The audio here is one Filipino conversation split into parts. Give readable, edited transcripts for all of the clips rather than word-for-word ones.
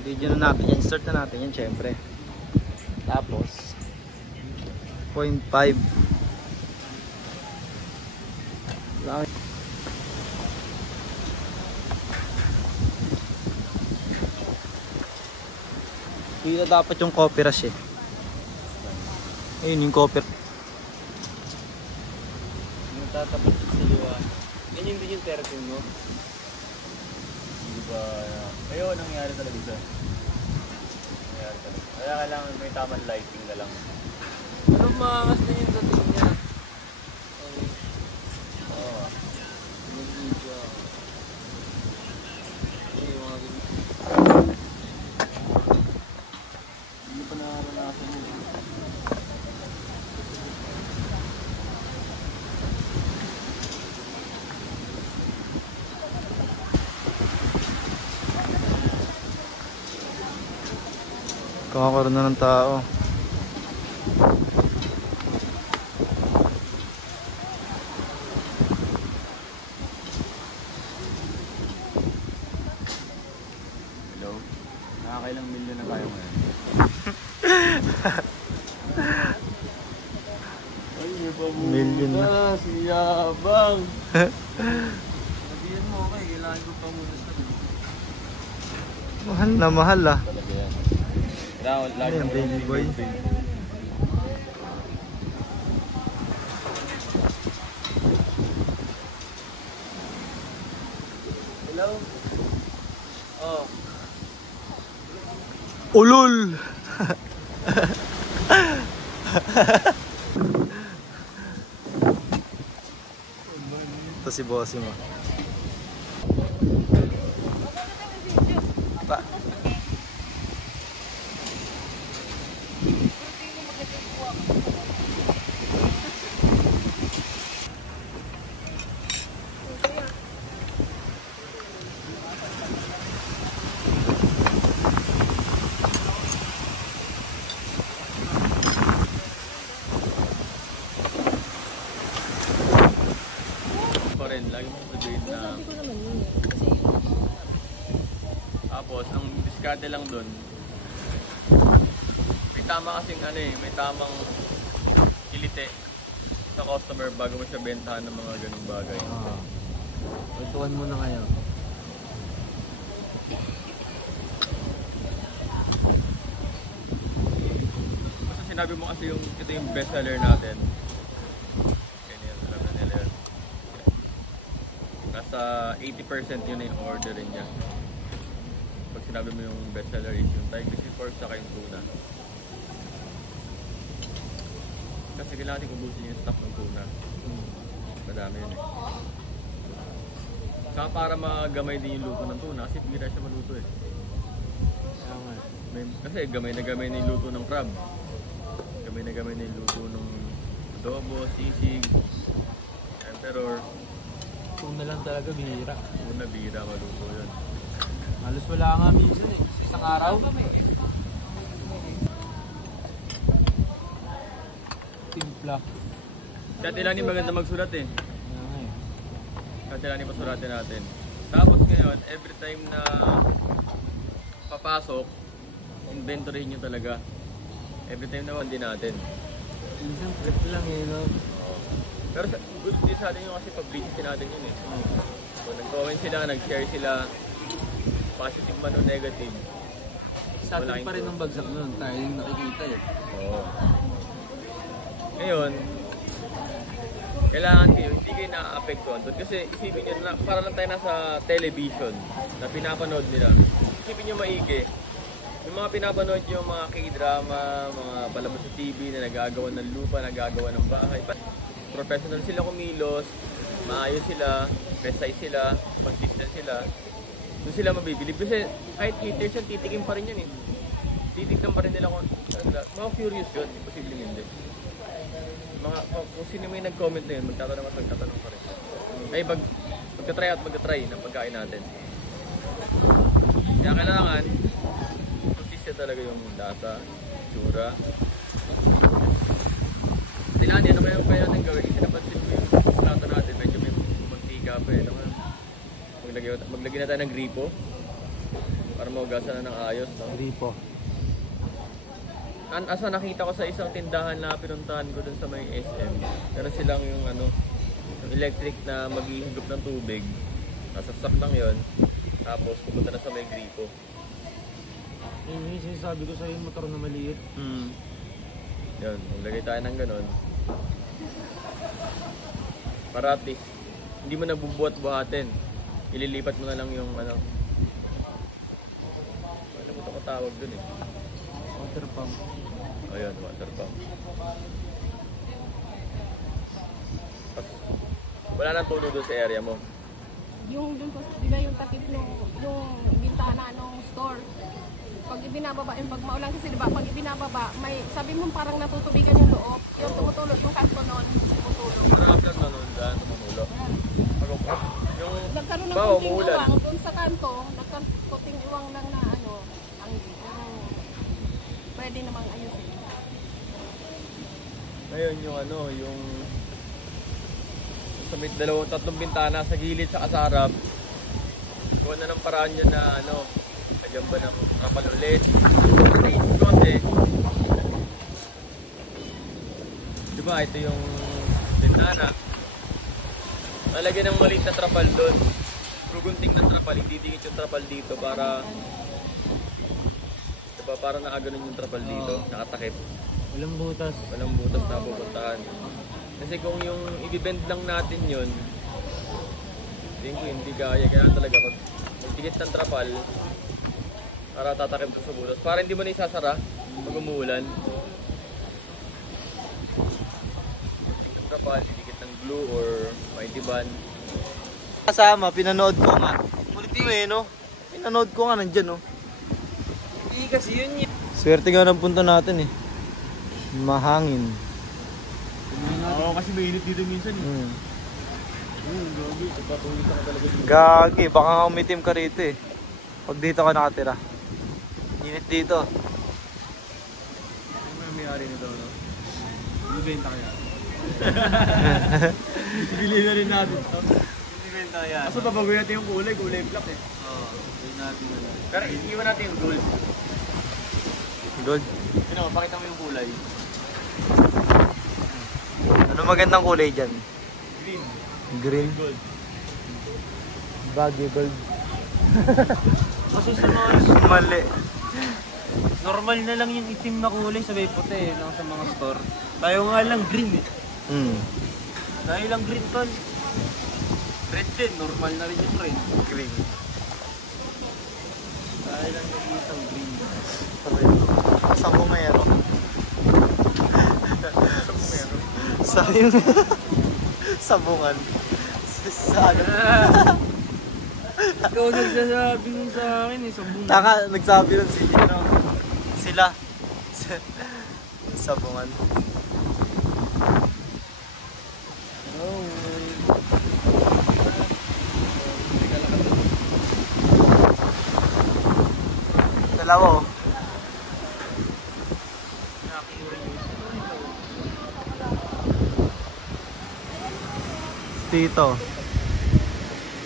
Video na natin yan. Start na natin yan syempre. Tapos 0.5. Dito dapat yung coffee rush eh. Ayun yung coffee. Yung tatapat sa liwa. Ganyan din yung terrace mo. Hindi ba? Ayun, nangyari talaga siya. Nangyari talaga. Kaya kailangan may tamang lighting na lang. Pero maangas din yung dating niya. Oo. Nag-video ako. Yung mga ganyan. Hindi pa naranasan mo. Kakakaroon na ng tao. Hello? Nakakailang milyon na tayo ngayon. Ay, may pabuka. Million na. Si Yabang. Sabihin mo, okay, kailangan ko pa muna sa Mahal na mahal ah. Talaga yan. Kailangan lagi Ano yan, baby boy? Hello? Oh. Ulul! Ito si bossing mo. Pa. Pa rin, lagi mo sabihin na. Tapos, ang diskarte lang dun, may tama kasing ano eh, may tamang kilite sa customer bago mo siya bentahan ng mga ganung bagay. Tutuan mo na kayo. Basta sinabi mo kasi yung, ito yung best seller natin. Ganyan, alam na nila yun. Nasa 80% yun na yung orderin niya. Pag sinabi mo yung best seller is yung Thai crispy pork saka yung tuna. Kasi kailangan natin ubusin yung stock ng tuna. Madami yun eh. Saka para magamay din yung luto ng tuna kasi bira siya maluto eh. Kasi gamay na yung luto ng crab. Gamay na yung luto ng adobo, sisig, emperor. Tuna lang talaga, bihira. Tuna, bira, maluto yun. Halos wala nga minsan eh. Isang araw. Timpla. Kaya Tilani maganda magsulat eh. Kaya nga eh. Kaya Tilani pasuratin natin. Tapos ngayon, every time na papasok, inventory nyo talaga. Every time na din natin. Minsan trip lang eh, no? Pero good din sa atin yung kasi publicity natin yun eh. So nag-comment sila, nag-share sila, positive man o negative. Sa atin pa rin ang bagsak nun, tayo yung nakikita eh. Oo. Ngayon, kailangan kayo, hindi kayo na-apektuhan doon. Kasi isipin nyo, na, para lang tayo nasa television na pinapanood nila. Isipin nyo maigi. Yung mga pinapanood yung mga K-drama, mga palabas sa TV na nagagawa ng lupa, nagagawa ng bahay. Professional sila kumilos, maayos sila, precise sila, consistent sila. Doon sila mabibilib. Kasi kahit haters yan, titikin pa rin yan eh. Titignan pa rin nila kung mga curious yun, imposibleng hindi. Kung sino may nag-comment na yun, magtatanong at magtatanong pa rin. Ay, magta-try at magta-try ng pagkain natin. Kaya kailangan, consistent talaga yung lasa, tsura. Tilani, ano kaya natin gawin? Kasi napansin ko yung plato natin, medyo may mantika pa eh. Maglagay na tayo ng gripo Para maugasan na ng ayos. No? Gripo. Asa nakita ko sa isang tindahan na pinuntahan ko dun sa may SM. Meron silang yung ano, yung electric na maghihigop ng tubig. Nasaksak lang yon. Tapos pupunta na sa may gripo. Yun yung sinasabi ko sa'yo yung motor na maliit. Yun, maglagay tayo ng ganun. Para at least, hindi mo nabubuhat-buhatin. Ililipat mo na lang yung ano. Ano mo ito tawag dun eh? Water pump. Ayun, water pump. Tapos, wala nang tulo doon sa area mo. Yung dun po, di ba yung takip nung yung bintana nung store. Pag ibinababa, yung pag maulan kasi di ba, pag ibinababa, may sabi mo parang natutubigan yung loob. Yung tumutulog, yung kanto nun, tumutulog. Maraming na nun dyan, tumulo. Yung Nagkaroon ng bawa, kunting umuulan. iwang dun sa kanto, nagkaroon iwang lang na ano, ang pwede namang ayusin. Ngayon yung ano, yung sa may tatlong bintana sa gilid sa kasarap. Kuha na ng paraan yun na ano, kagyan ba ng kapal ulit. Naisip ko kasi, diba ito yung bintana. Nalagyan ng maliit na trapal doon. Rugunting na trapal, hindi dikit yung trapal dito para diba para nakaganon yung trapal dito, nakatakip. Walang butas. Walang butas na pupuntahan. Kasi kung yung i-bend lang natin yun, hindi kaya. Kaya talaga pag magdikit ng trapal, para tatakip ko sa butas. Para hindi mo na isasara pag umuulan. Magdikit ng trapal, dikit ng glue or mighty band. Kasama, pinanood ko nga. Ulit mo eh, no? Pinanood ko nga nandyan, no? Hindi kasi yun yun. Swerte nga ng punta natin eh. Mahangin. Oo, kasi mainit dito minsan eh. Hmm. Gagi, patuloy ka talaga dito. Gagi, baka nga umitim ka rito eh. Pag dito ka nakatira. Init dito. Ano may may-ari nito, no? Ibibenta kaya. Bili na rin natin ito. Ibibenta kaya. Kaso babagoy natin yung kulay black eh. Oo, ibibenta natin na lang. Pero iiwan natin yung gold. Gold. Ano, pakita mo yung kulay. Ano magandang kulay dyan? Green. Green. Gold. Baggy gold. Kasi sa mga Mali. normal na lang yung itim na kulay sabay puti eh, lang sa mga store. Tayo nga lang green eh. Hmm. Tayo lang green tol. Red din, normal na rin yung red. Green. Tayo lang yung isang green. Sa bumero. Sa yung sabungan. Sa ano? Ikaw nagsasabi nun sa akin eh, sa bunga. Taka, nagsabi nun si ano, sila. Sabungan. Oh, Dalawa oh. Tito.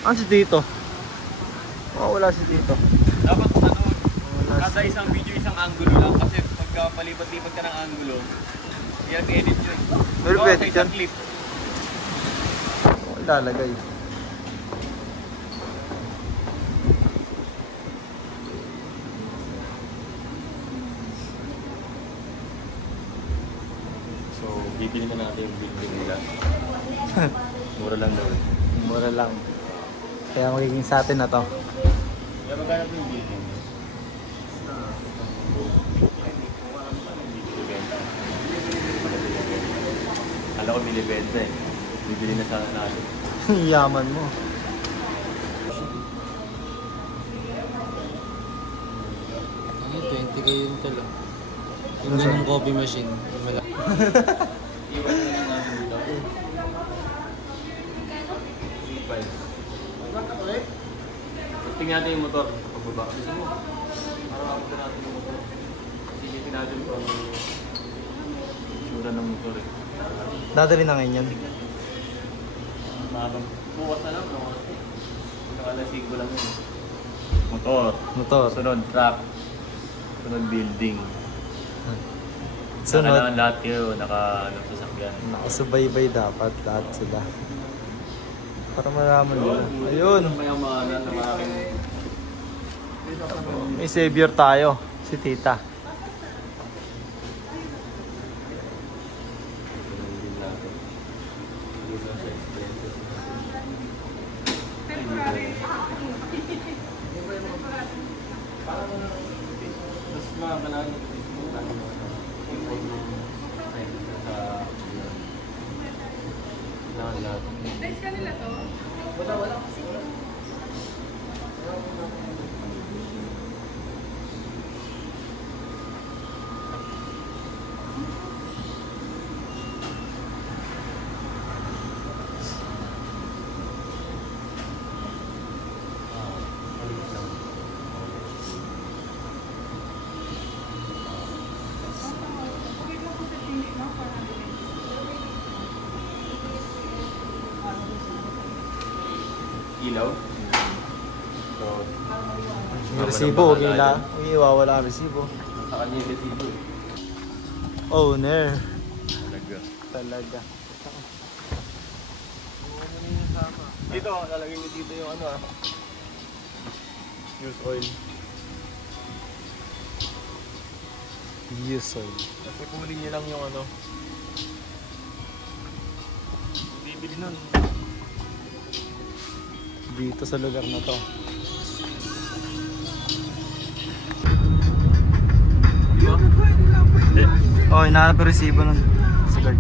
Ano si Tito? Oh, wala si Tito. Dapat ano, Wala kada isang video isang angulo lang kasi pagka palipat-lipat ka ng angulo, yan edit yun. Pero Gawa pwede sa isang yan. clip. Wala lagay. So, bibili na natin yung building nila. Mura lang daw. Mura lang. Kaya magiging sa atin na to. Kaya magkano po yung building? Alam ko binibenta eh. Bibili na sana natin. Yaman mo. Ano, 20k yun tala. Yung ganung coffee machine. Malaki. Iwan na lang namin dito. Tapos tingnan natin yung motor pagbaba. Gusto mo? Para abutin natin yung motor. Silipin natin kung sura ng motor eh. Dadali na ngayon yan. Bukas na lang, no? Kasi alas 5 lang yun. Motor. Motor. Sunod truck. Sunod building. Sunod. Kailangan lahat kayo sasakyan. Nakasubaybay dapat lahat sila. Para malaman nila. Ayun. Mayamanan ng aking... May savior tayo. Si Tita. Mas makakalaan yung Facebook lang. Lahat. Next kanila to? Wala. Ilaw. So, Yung resibo, huwag iwawala ang resibo. sa kanya yung resibo. Owner. Talaga. Talaga. Dito, lalagay niyo dito yung ano use oil. Use oil. Kasi kunin niyo lang yung ano. Bibili nun. Dito sa lugar na to. Oh, hinahanap yung resibo nun. Sa guard.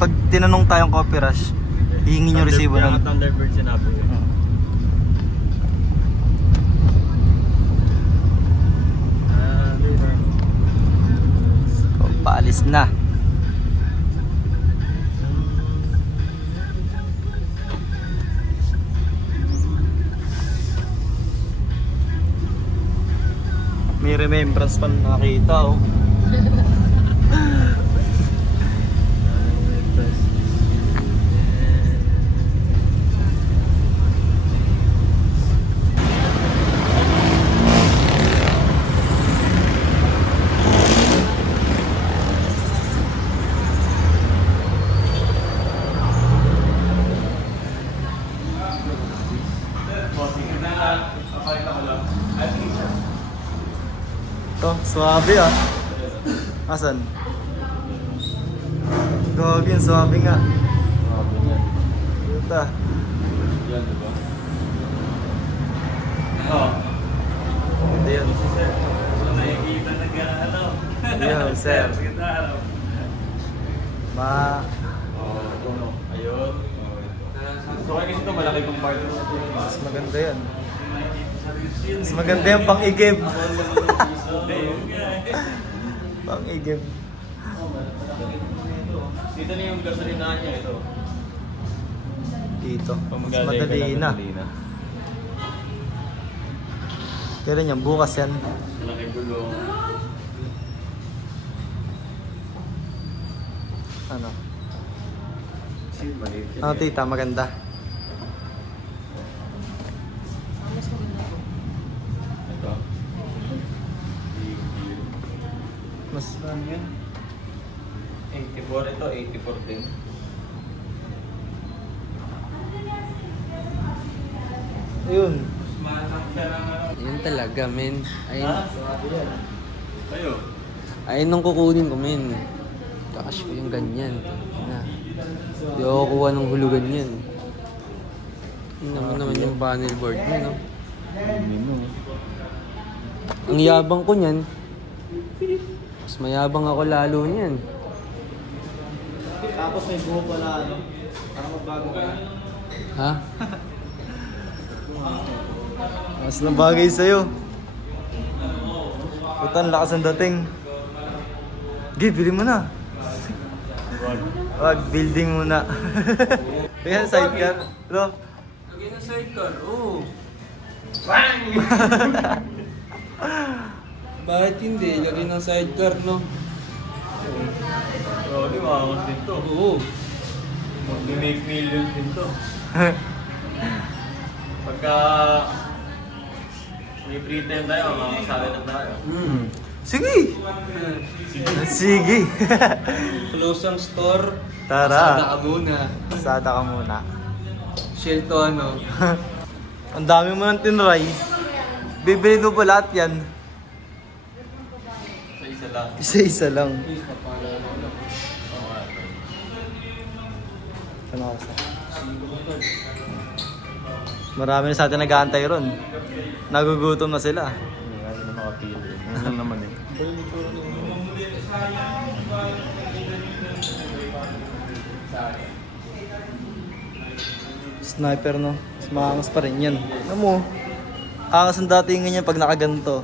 Pag tinanong tayong copy rush, hihingin yung resibo nun. Thunderbird sinabi yun. So, paalis na. May remembrance pa nakita, oh. Ito, swabe ah. Asan? Gagi, swabe nga. Ito. Yan, diba? Oo. Ito yun. Nakikita nag-ano. Yo, sir. Ma... Ayun. So kaya kasi ito malaki kong part. Mas maganda yan. Mas maganda yung pang-igib. Pang-igib. Dito na yung gasolinahan niya ito. Dito. Mas Pamagalay ka madali lang, na. madali na. Kailan yan? Bukas yan. Malaki gulong. Ano? Maliit yan. Ano tita? Maganda. Ito. Mas... Ano yan? 84 ito, 84 din. Ayun. Yun talaga, men. Ayo. Ayun nung kukunin ko, men. Kakash ko yung ganyan. Na. Di ako kuha ng hulugan yan. Yun naman yung panel board mo, no? Ang yabang ko niyan. Mas mayabang ako lalo niyan. Tapos may buho pala, ano? Parang magbago ka na. Ha? Mas na bagay sa'yo. Putan, lakas ang dating. Gi, bili mo na. Wag, building muna. Tingnan, sidecar. Hello? Lagyan ng sidecar, oo. Bakit hindi? Lagyan ng sidecar, no? Oo, di maangas din to. Oo. Mag-make millions din to. Pagka May free time tayo, mamasali na tayo. Sige! Sige! Close ang store. Tara. Pasada ka muna. Pasada ka muna. Shell to ano. Ang dami mo ng tinry. Bibili mo pa lahat yan. Sa isa lang. Isa-isa lang. Ano oras na? Marami na sa atin nag-aantay ron. Nagugutom na sila. Hindi na makapili. Ano naman eh. Sniper no? Mas maangas pa rin yan. Ano mo? Angas ang datingan niya pag nakaganto.